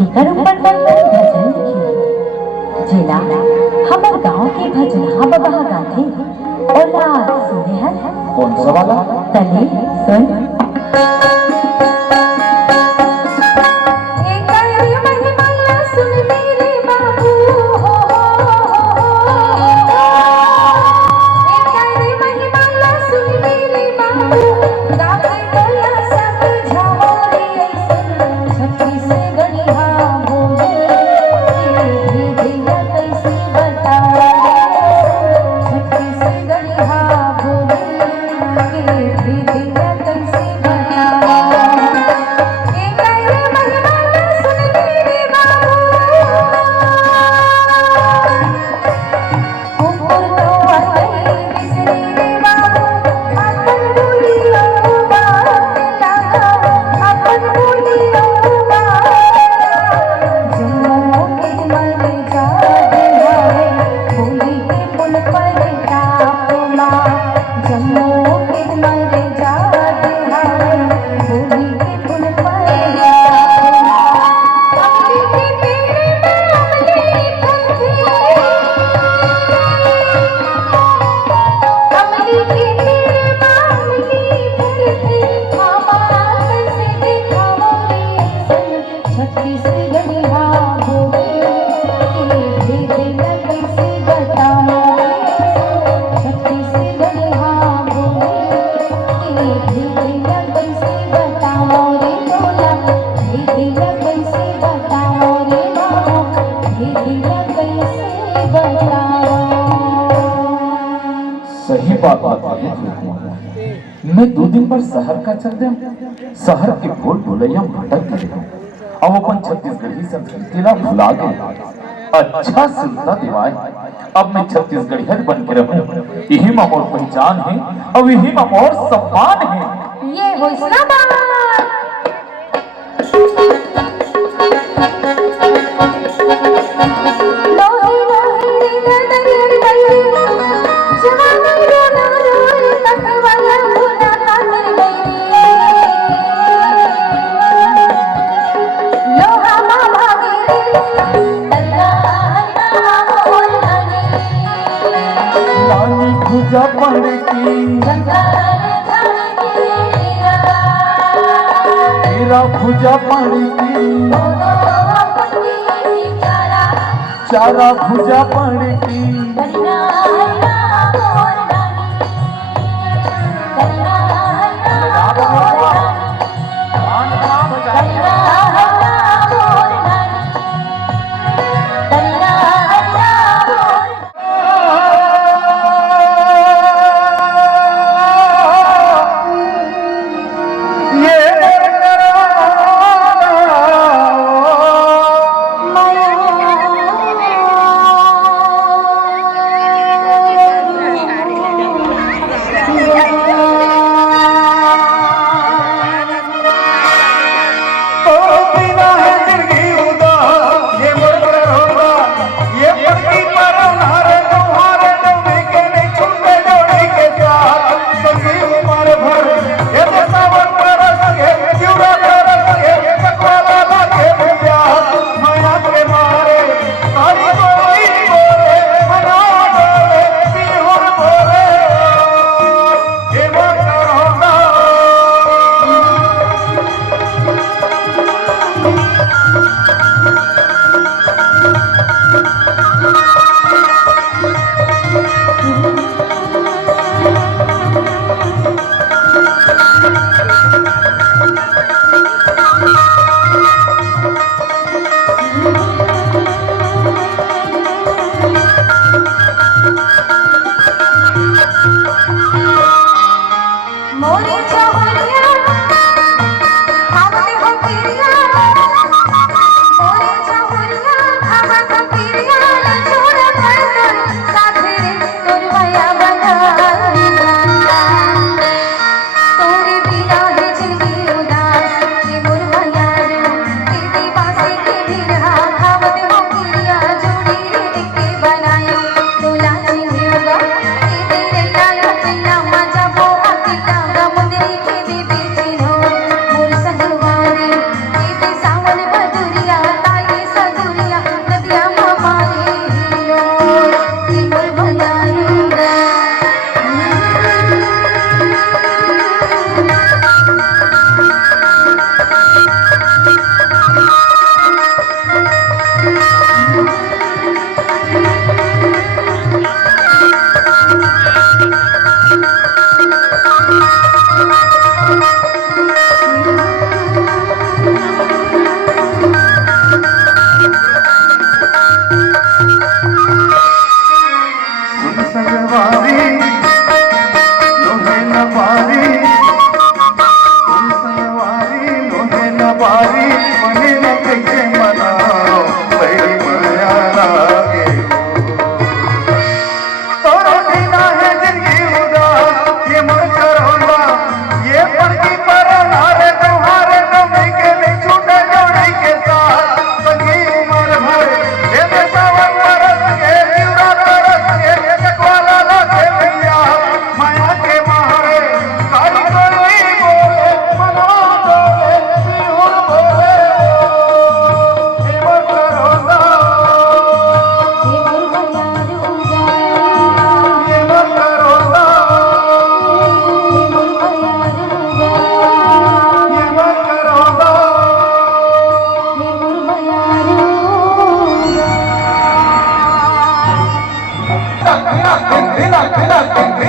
एकर ऊपर कोई भजन लिखी जेला हमर गांव के भजनहा बाबा गाथे ओला सुने हैं। कौन सा वाला? तले सुन। सही बात बताइए। मैं 2 दिन पर शहर का चलते शहर के भूल भुलैया भटक गए अब अपन छत्तीसगढ़ी संस्कृति ला भुला गए। अच्छा सुनता दिवाए अब मैं छत्तीसगढ़िया बन के रहूं। यही मोर पहचान है और यही मोर सम्मान है। ये वैष्णव पूजा पड़ की तेरा पूजा पड़ की चारा पूजा पड़ की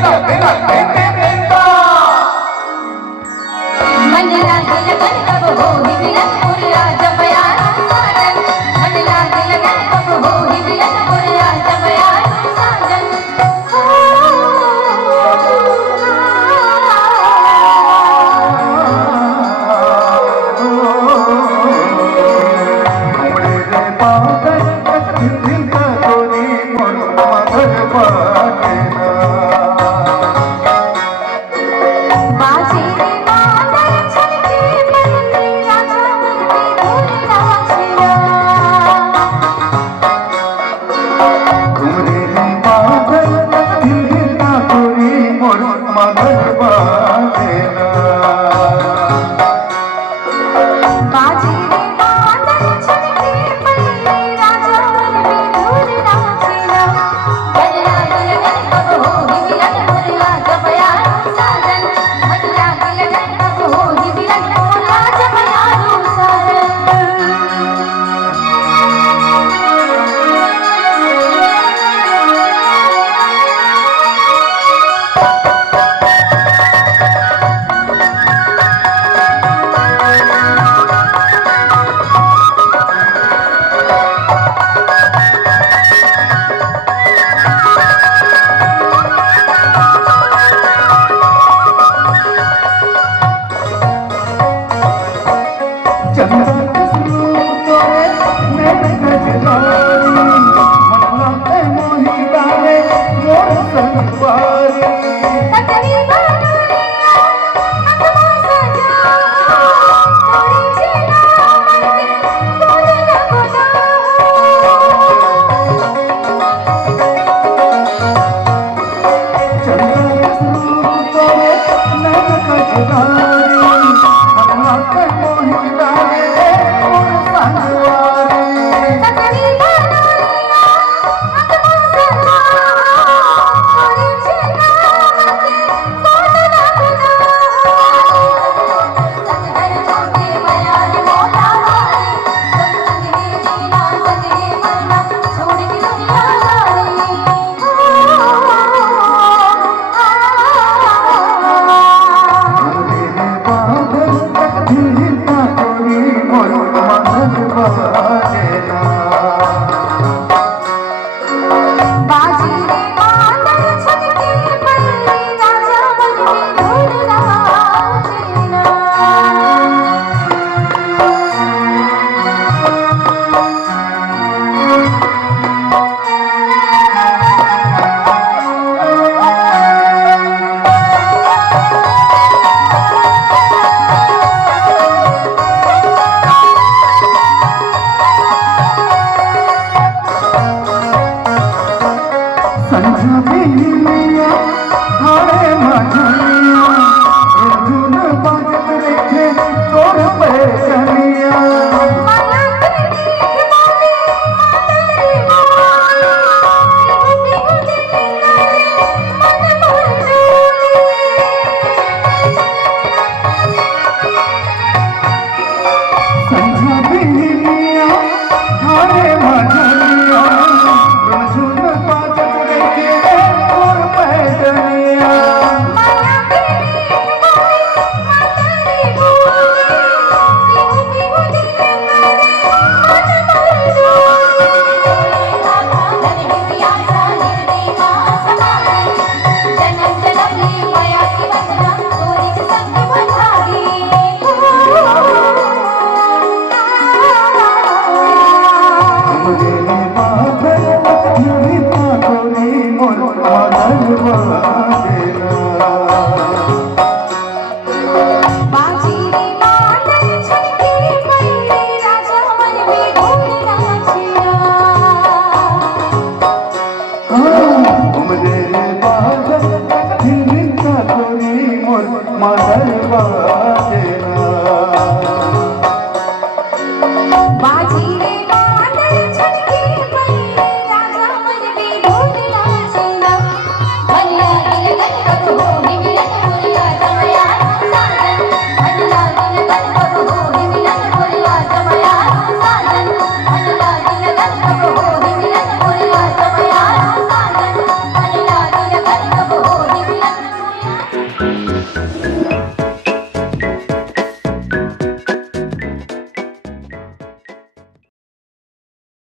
तेरा तेरा तेरे तेरा मन लागे लगन कब होगी मिलन पुरिया जब यार साजन मन लागे लगन कब होगी मिलन पुरिया जब यार साजन बाजे रे बादल छलके बनके राजा मन में ढोल नाचना तुमरे बादल दिलना तोरी मोर मगर बाजेना बाजे रे बादल छलके बनके राजा मन में ढोल नाचना मन लागे लगन कब होगी मिलन पुरिया जब यार साजन मन लागे लगन कब होगी मिलन पुरिया जब यार साजन चंदा कसू तोरे मेरे गजरानी मनला ते मोही डाले मोर संगवा